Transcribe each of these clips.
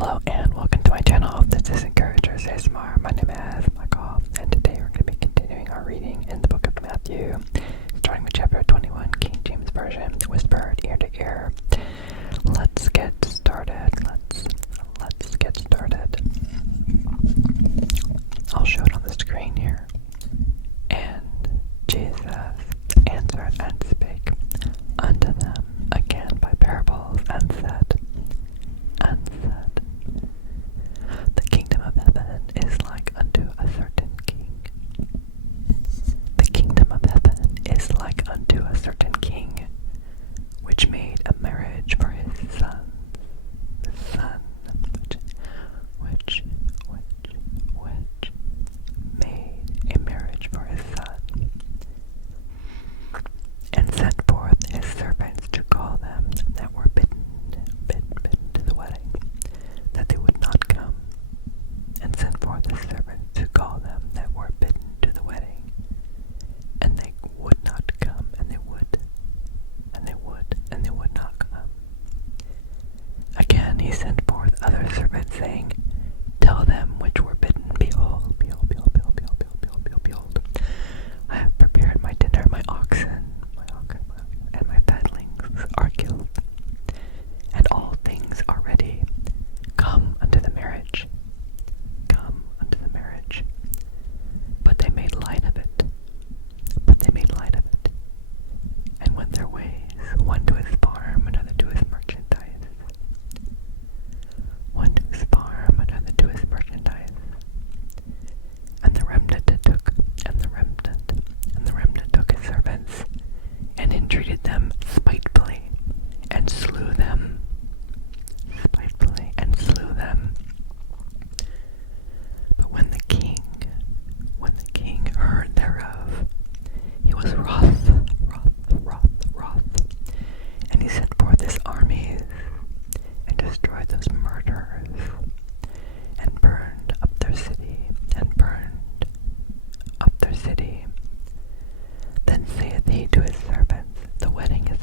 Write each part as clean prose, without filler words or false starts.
Hello and welcome to my channel. This is Encouragers ASMR. My name is Michael, and today we're going to be continuing our reading in the book of Matthew, starting with chapter 21, King James Version, whispered ear to ear. Let's get started. Let's get started. I'll show it on the screen here. And Jesus answered and spake unto them again by parables, and said, the kingdom of heaven is like unto a certain king. The kingdom of heaven is like unto a certain king, which made a marriage for his sons. The son which made a marriage for his son, and sent forth his servants to call them that were bidden to the wedding, that they would not come, and sent forth his servants to call them that were bidden to the wedding, and they would not come, and they would not come. Again he sent forth other servants, saying, tell them which were bidden, behold, I have prepared my dinner, my oxen, and my fatlings are killed, and all things are ready. Come unto the marriage. But they made light of it. And went their ways, one to his farm, another to his merchandise. And the remnant took his servants, and entreated them spitefully, and slew them. But when the king heard thereof, he was wroth, and he sent forth his armies, and destroyed those murderers, and burned up their city. Then saith he to his servants, the wedding is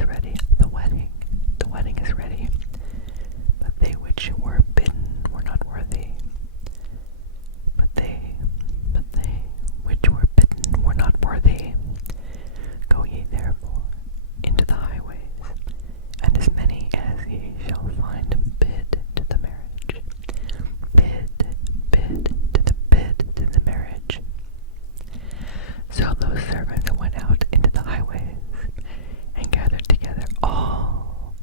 ready, but they which were bidden were not worthy. But they which were bidden were not worthy. Go ye therefore into the highways, and as many as ye shall find, bid to the marriage. Bid to the marriage. So those servants went out into the highways, and gathered together all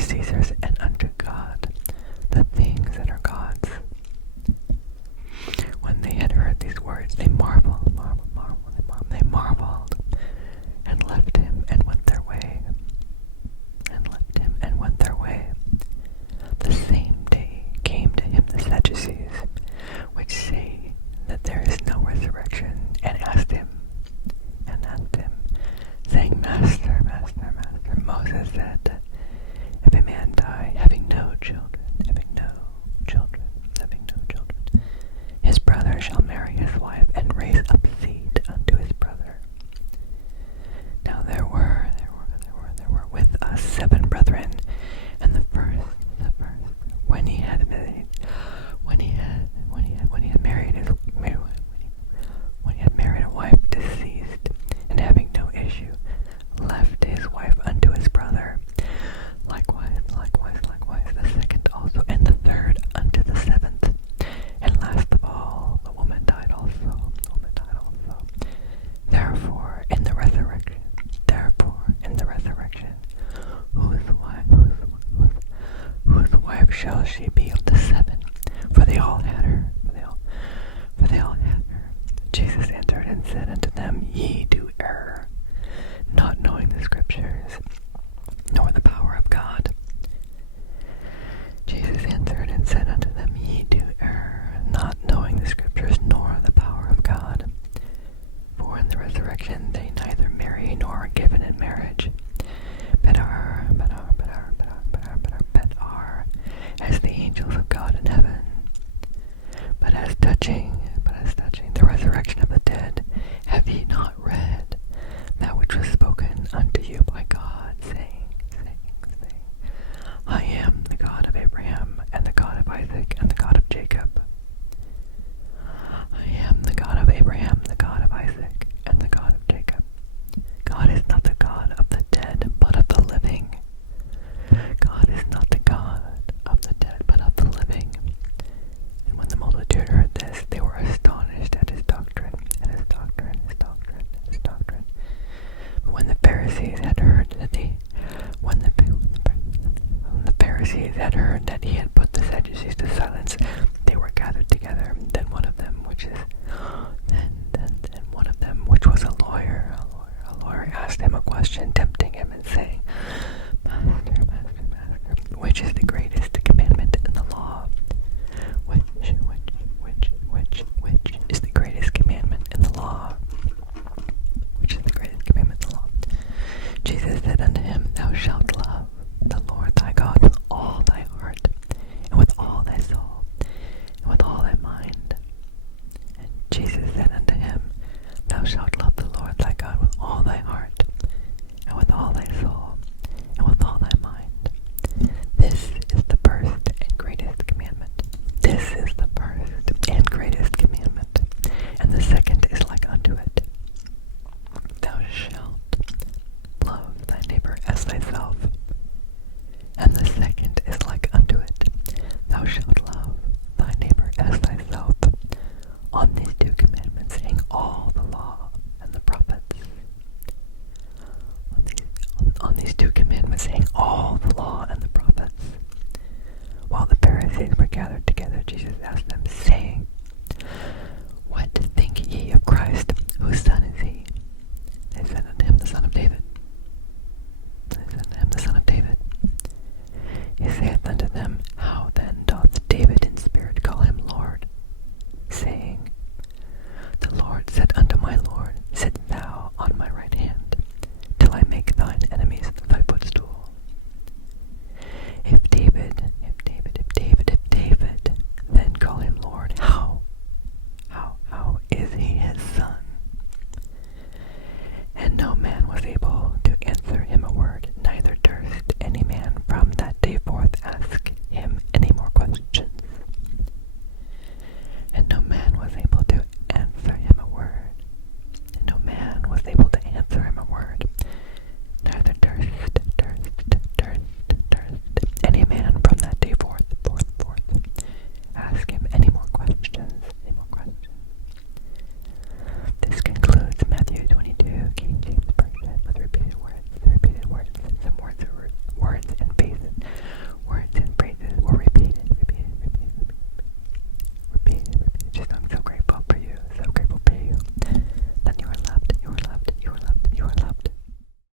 Caesar's and unto God the things that are God's. When they had heard these words, they marveled, they marveled, and left him and went their way. The same day came to him the Sadducees, which say that there is no resurrection, and asked him, saying, Master, Moses said, if a man die, having no children, his brother shall marry his wife, and raise up seed unto his brother. Now there were with us 7 brethren, and the first, when he had married a wife deceased, and having no issue, left his wife unto his brother. Likewise, the second also, and the third unto the 7th. And last of all, the woman died also. Therefore, in the resurrection, whose wife shall she be of the 7? For they all had her. Jesus answered and said unto them, Ye do err, not knowing the Scriptures, nor the power of God. Jesus answered and said unto them, Ye do err, not knowing the Scriptures, nor the power of God. For in the resurrection they neither marry nor are given in marriage, but are as the angels of God in heaven. But as touching the resurrection of the dead, have ye not read that which was spoken unto you by God, saying, I am the God of Abraham, and the God of Isaac, and the God of Jacob. I am the God of Abraham, the God of Isaac, and the God of Jacob. God is not the God of the dead, but of the living. God is not the God of the dead, but of the living. And when the multitude heard this, they were astonished at his doctrine. But when the Pharisees had heard that he had put the Sadducees to silence, they were gathered together. Then one of them, which was a lawyer, asked him a question, tempting him and saying, Master, which is the greatest commandment in the law? Which is the greatest commandment in the law? Jesus said unto him, Thou shalt love the Lord thy God with all thy heart, and with all thy soul, and with all thy mind. And Jesus said unto him, Thou shalt love the Lord thy God with all thy heart, and with all thy soul, and with all thy mind. This is the first and greatest commandment. And the second is like unto it. Thou shalt love thy neighbor as thyself. And the second is like unto it. Thou shalt love thy neighbor as thyself. On these 2 commandments hang all the law and the prophets. On these 2 commandments hang all the law and the prophets. While the Pharisees were gathered together, Jesus asked them,